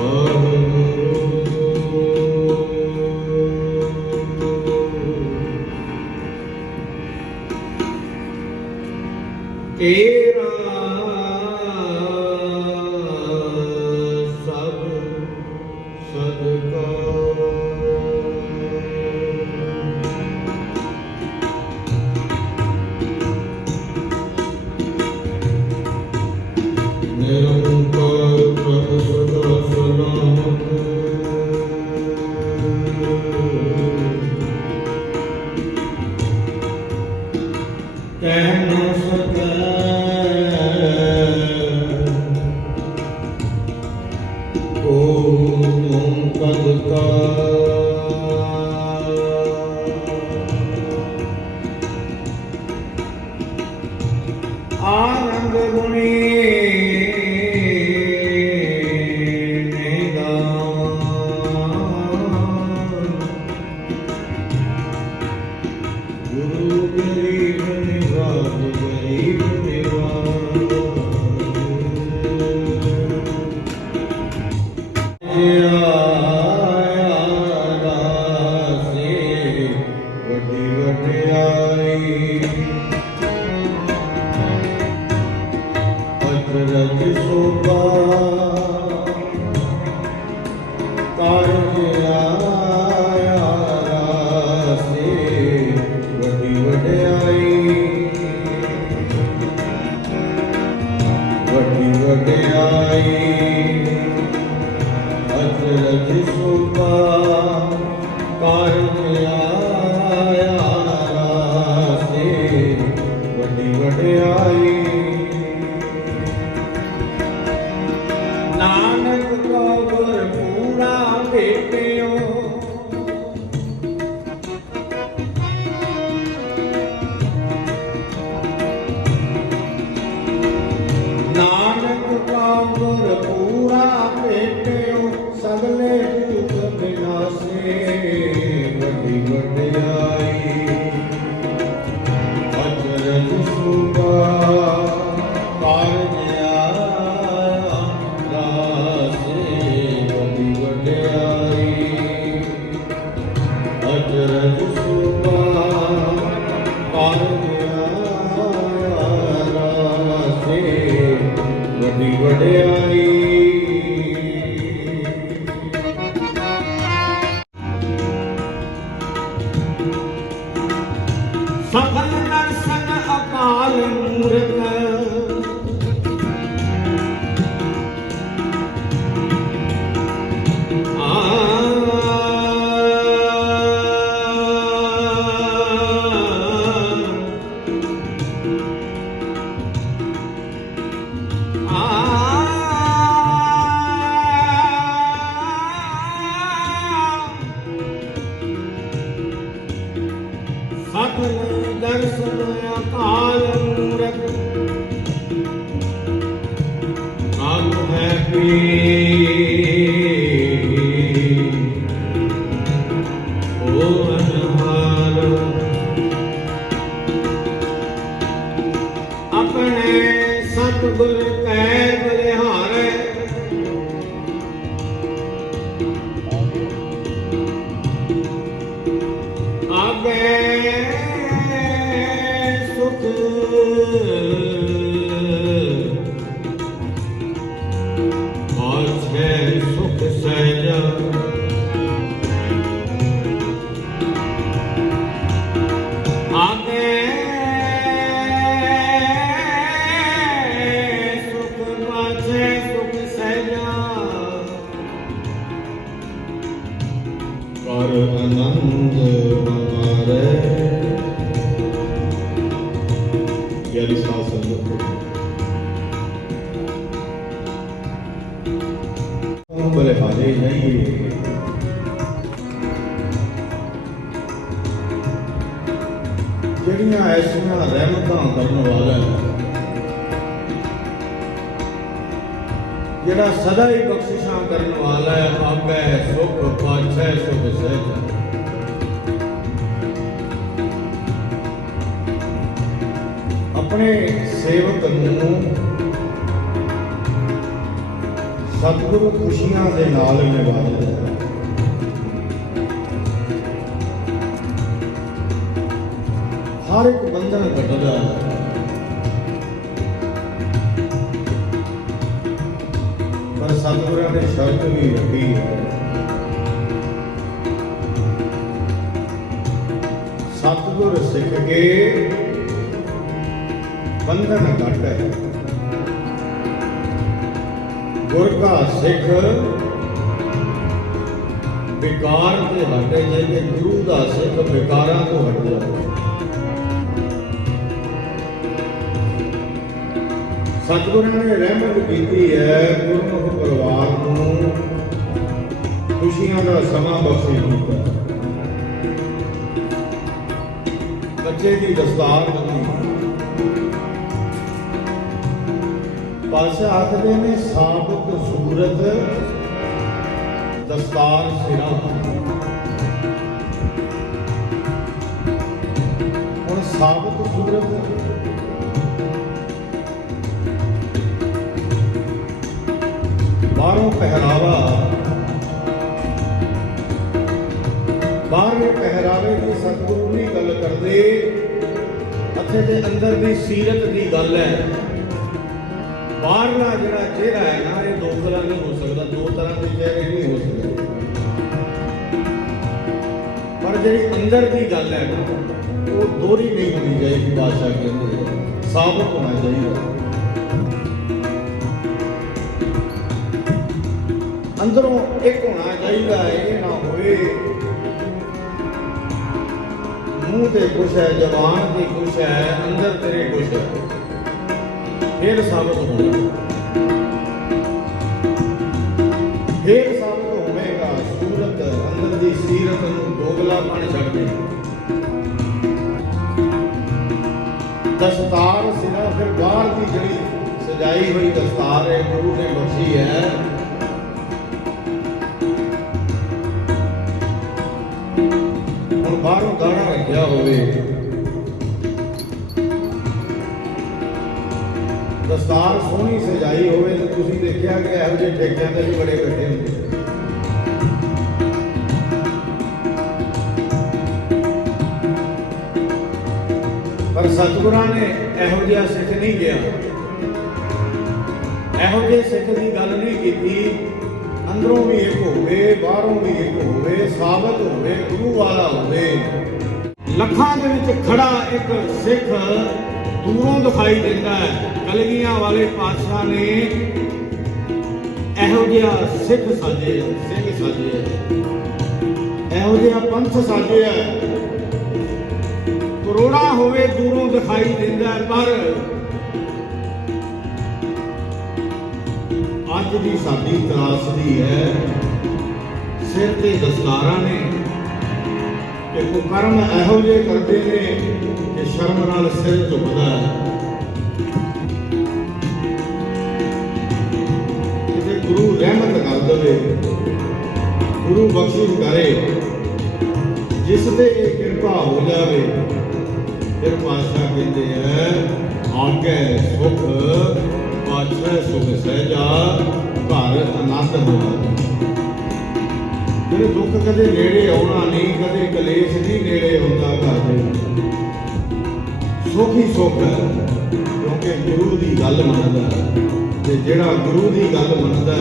哦 Oh. ਸਤਿ ਦਰਸ਼ਨ ਅਕਾਲ ਮੂਰਤ ਨਾਮ ਹੈ ਕੀ ਧਾਮ ਕਰਨ ਵਾਲਾ ਹੈ ਜਿਹੜਾ ਸਦਾ ਹੀ ਬਖਸ਼ਿਸ਼ਾਂ ਕਰਨ ਵਾਲਾ ਹੈ, ਆਪੇ ਸੁਖ ਪਾਛੈ, ਸੁਖ ਸਹਿਜ। ਆਪਣੇ ਸੇਵਕ ਨੂੰ ਸਤਿਗੁਰੂ ਖੁਸ਼ੀਆਂ ਦੇ ਨਾਲ ਨਿਵਾਜਦਾ ਹਰ ਇੱਕ ਬੰਧਨ ਕੱਟਦਾ ਹੈ ਪਰ ਸਤਿਗੁਰਾਂ ਨੇ ਸ਼ਰਤ ਵੀ ਰੱਖੀ ਹੈ। ਸਤਿਗੁਰ ਸਿੱਖ ਕੇ ਬੰਧਨ ਕੱਟ। ਹੈ ਗੁਰ ਕਾ ਸਿੱਖ ਵਿਕਾਰ ਤੇ ਹਟੇ ਜੇ ਗੁਰੂ ਦਾ ਸਿੱਖ ਵਿਕਾਰਾਂ ਤੋਂ ਹਟ। ਜਾਵੇ ਸਤਿਗੁਰਾਂ ਨੇ ਰਹਿਮਤ ਕੀਤੀ ਹੈ, ਗੁਰਮੁਖ ਪਰਿਵਾਰ ਨੂੰ ਖੁਸ਼ੀਆਂ ਦਾ ਸਮਾਂ ਬਖਸ਼ਿਸ਼ ਕੀਤਾ ਬੱਚੇ ਦੀ ਦਸਤਾਰ ਬਣੀ ਪਾਸ਼ਾ ਆਖਦੇ ਨੇ, ਸਾਬਤ ਸੂਰਤ ਦਸਤਾਰ ਸਿਰਾ ਹੁਣ ਸਾਬਤ ਸੂਰਤ ਬਾਹਰੋਂ ਪਹਿਰਾਵਾ। ਬਾਹਰਲੇ ਪਹਿਰਾਵੇ ਦੀ ਸਤਿਗੁਰੂ ਨਹੀਂ ਗੱਲ ਕਰਦੇ ਅੱਥੇ ਦੇ ਅੰਦਰ ਦੀ ਸੀਰਤ ਦੀ ਗੱਲ ਹੈ। ਬਾਹਰਲਾ ਜਿਹੜਾ ਚਿਹਰਾ ਹੈ ਨਾ, ਇਹ ਦੋ ਤਰ੍ਹਾਂ ਨਹੀਂ ਹੋ ਸਕਦਾ, ਦੋ ਤਰ੍ਹਾਂ ਦੇ ਚਿਹਰੇ ਨਹੀਂ ਹੋ ਸਕਦੇ। ਪਰ ਜਿਹੜੀ ਅੰਦਰ ਦੀ ਗੱਲ ਹੈ ਨਾ, ਉਹ ਦੋਹਰੀ ਨਹੀਂ ਹੋਣੀ ਚਾਹੀਦੀ, ਬਾਦਸ਼ਾਹ ਕਹਿੰਦੇ ਆ। ਸਾਬਤ ਹੋਣਾ ਚਾਹੀਦਾ। ਅੰਦਰੋਂ ਇੱਕ ਹੋਣਾ ਚਾਹੀਦਾ, ਇਹ ਨਾ ਹੋਵੇ ਮੂੰਹ ਤੇ ਕੁਛ ਹੈ, ਜ਼ਬਾਨ ਤੇ ਕੁਛ ਹੈ, ਅੰਦਰ ਤੇਰੇ ਕੁਛ ਹੈ। ਫਿਰ ਸਾਬਤ ਹੋਣਾ। ਫਿਰ ਸਾਬਤ ਹੋਵੇਗਾ, ਸੂਰਤ ਅੰਦਰ ਦੀ ਸੀਰਤ ਨੂੰ ਦੋਗਲਾਪਣ ਛੱਡ ਦੇ ਦਸਤਾਰ ਸਿਰਾ ਫਿਰ ਬਾਹਰ ਦੀ ਜਿਹੜੀ ਸਜਾਈ ਹੋਈ ਦਸਤਾਰ ਹੈ, ਗੁਰੂ ਨੇ ਬਖਸ਼ੀ ਹੈ। ਬਾਹਰੋਂ ਗਾਣਾ ਰੱਖਿਆ ਹੋਵੇ। ਦਸਤਾਰ ਸੋਹਣੀ ਸਜਾਈ ਹੋਵੇ ਤਾਂ ਤੁਸੀਂ ਦੇਖਿਆ ਕਿ ਇਹੋ ਜਿਹੇ ਠੇਕਿਆਂ ਤੇ ਵੀ ਬੜੇ ਇਕੱਠੇ ਹੁੰਦੇ ਪਰ ਸਤਿਗੁਰਾਂ ਨੇ ਇਹੋ ਜਿਹਾ ਸਿੱਖ ਨਹੀਂ ਗਿਆ। ਇਹੋ ਜਿਹੇ ਸਿੱਖ ਦੀ ਗੱਲ ਨਹੀਂ ਕੀਤੀ। ਅੰਦਰੋਂ ਵੀ ਇੱਕ ਹੋਵੇ, ਬਾਹਰੋਂ ਵੀ ਇੱਕ ਹੋਵੇ, ਸਾਬਤ ਹੋਵੇ, ਗੁਰੂ ਵਾਲਾ ਹੋਵੇ। ਲੱਖਾਂ ਦੇ ਵਿੱਚ ਖੜਾ ਇੱਕ ਸਿੱਖ ਦੂਰੋਂ ਦਿਖਾਈ ਦਿੰਦਾ ਹੈ। ਕਲਗੀਆਂ ਵਾਲੇ ਪਾਤਸ਼ਾਹ ਨੇ ਇਹੋ ਜਿਹਾ ਸਿੱਖ ਸਾਜੇ, ਸਿੰਘ ਸਾਜੇ। ਇਹੋ ਜਿਹਾ ਪੰਥ ਸਾਜਿਆ ਕਰੋੜਾ ਹੋਵੇ ਦੂਰੋਂ ਦਿਖਾਈ ਦਿੰਦਾ ਪਰ ਅੱਜ ਦੀ ਸਾਡੀ ਤਰਾਸਦੀ ਹੈ ਸਿਰ ਤੇ ਦਸਤਾਰਾਂ ਨੇ ਕਿ ਕੁਕਰਮ ਇਹੋ ਜਿਹੇ ਕਰਦੇ ਨੇ ਕਿ ਸ਼ਰਮ ਨਾਲ ਸਿਰ ਝੁਕਦਾ ਹੈ। ਕਿਤੇ ਗੁਰੂ ਰਹਿਮਤ ਕਰ ਦੇਵੇ, ਗੁਰੂ ਬਖਸ਼ਿਸ਼ ਕਰੇ, ਜਿਸ ਤੇ ਇਹ ਕਿਰਪਾ ਹੋ ਜਾਵੇ, ਫਿਰ ਪਾਤਸ਼ਾਹ ਕਹਿੰਦੇ ਹੈ ਆਗੇ ਸੁਖ ਪਾਛੈ ਸੁਖ ਸਹਿਜਾ ਘਰ ਆਨੰਦ ਹੋਣਾ ਜਿਹੜੇ ਦੁੱਖ ਕਦੇ ਨੇੜੇ ਆਉਣਾ ਨਹੀਂ, ਕਦੇ ਕਲੇਸ਼ ਨਹੀਂ ਨੇੜੇ ਹੁੰਦਾ ਘਰ ਦੇ ਹੀ ਸੁੱਖ ਹੈ, ਕਿਉਂਕਿ ਗੁਰੂ ਦੀ ਗੱਲ ਮੰਨਦਾ ਤੇ ਜਿਹੜਾ ਗੁਰੂ ਦੀ ਗੱਲ ਮੰਨਦਾ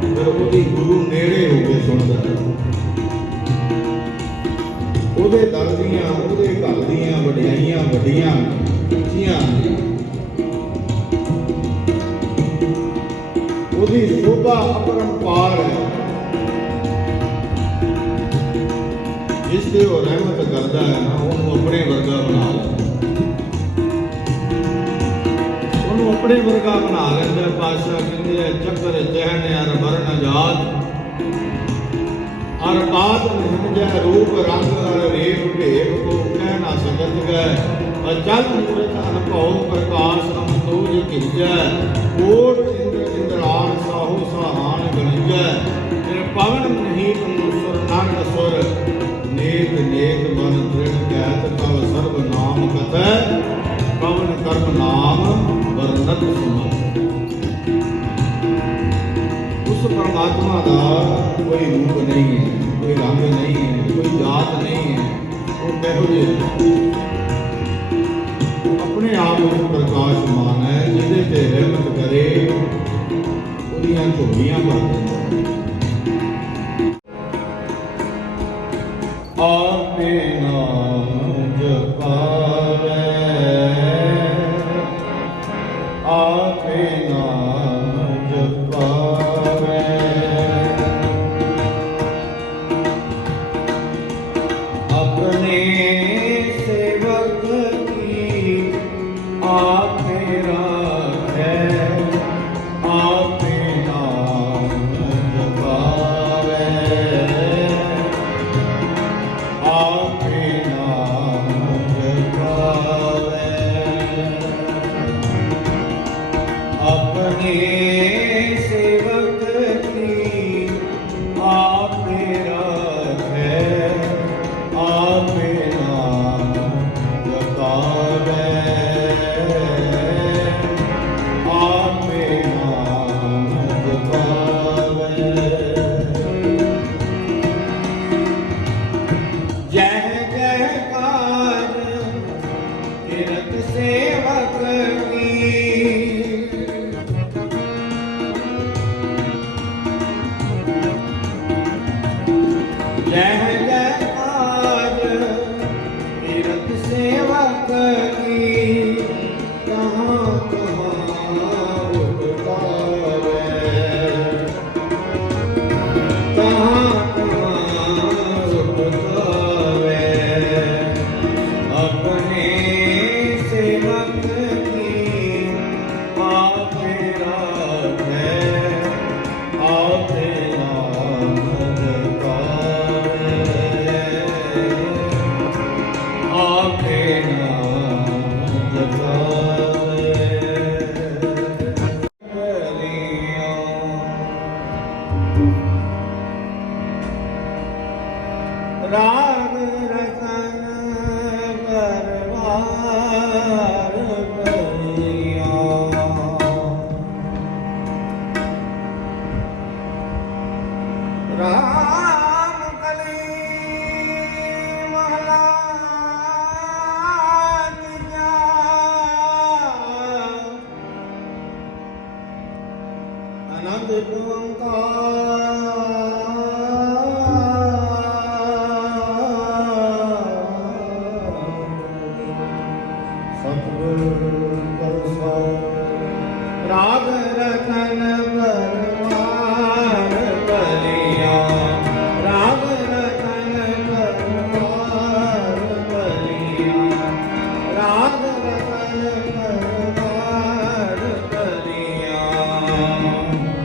ਫਿਰ ਉਹਦੀ ਗੁਰੂ ਨੇੜੇ ਹੋ ਕੇ ਸੁਣਦਾ ਉਹਦੇ ਦਰ ਦੀਆਂ, ਉਹਦੇ ਘਰ ਦੀਆਂ ਵਡਿਆਈਆਂ, ਵੱਡੀਆਂ ਉੱਚੀਆਂ ਉਹਦੀ ਸ਼ੋਭਾ ਅਪਰੰਪਾਰ ਹੈ। ਜਿਸ ਤੇ ਉਹ ਰਹਿਮਤ ਕਰਦਾ ਹੈ ਨਾ, ਉਹਨੂੰ ਆਪਣੇ ਵਰਗਾ ਬਣਾ ਲੈਂਦਾ ਉਹਨੂੰ ਆਪਣੇ ਵਰਗਾ ਬਣਾ ਲੈਂਦਾ ਹੈ। ਪਾਤਸ਼ਾਹ ਕਹਿੰਦੇ ਆ, ਚੱਕਰ ਚਹਿਨ ਅਰ ਵਰਨ ਜਾਤ। ਅਰ ਬਾਤ ਨਿਮਜੈ ਰੂਪ ਰੰਗ ਅਰ ਰੇਖ ਭੇਖ ਕੋ ਕਹਿ ਨਾ ਸਕਤ ਗੈ। ਅਚਲ ਮੂਰਤ ਅਨਭਉ ਪ੍ਰਕਾਸ਼ ਅਮਤੋਜ ਕਿਜੈ ਕੋਟ ਕੁੰਡਲਾਨ ਸਾਹੂ ਸਾਹਾਨ ਗਲੀਜੈ ਤੇਰੇ ਪਵਨ ਨਹੀਂ ਅਨੁਸਰ ਨਾਨ ਅਸੁਰ ਨੇਕ ਨੇਕ ਮਨ ਦ੍ਰਿੜ ਗੈਤ ਕਲ ਸਰਬ ਨਾਮ ਕਤੈ। ਪਵਨ ਕਰਮ ਨਾਮ ਵਰਨਤ ਸੁਮਨ ਉਸ ਪਰਮਾਤਮਾ ਦਾ ਕੋਈ ਰੂਪ ਨਹੀਂ ਹੈ, ਕੋਈ ਰੰਗ ਨਹੀਂ ਹੈ, ਕੋਈ ਜਾਤ ਨਹੀਂ ਹੈ, ਉਹ ਕਹੋ ਜੇ ਭੂਮੀਆਂ ਭਰ ਆਪੇ ਨਾਮ ਜਪਾਵੇ ਆਪੇ ਨਾਮ ਜਪਾਵੇ ਆਪਣੇ ਸੇਵਕ ਕੀ ਆਪ जय हो Amen. down.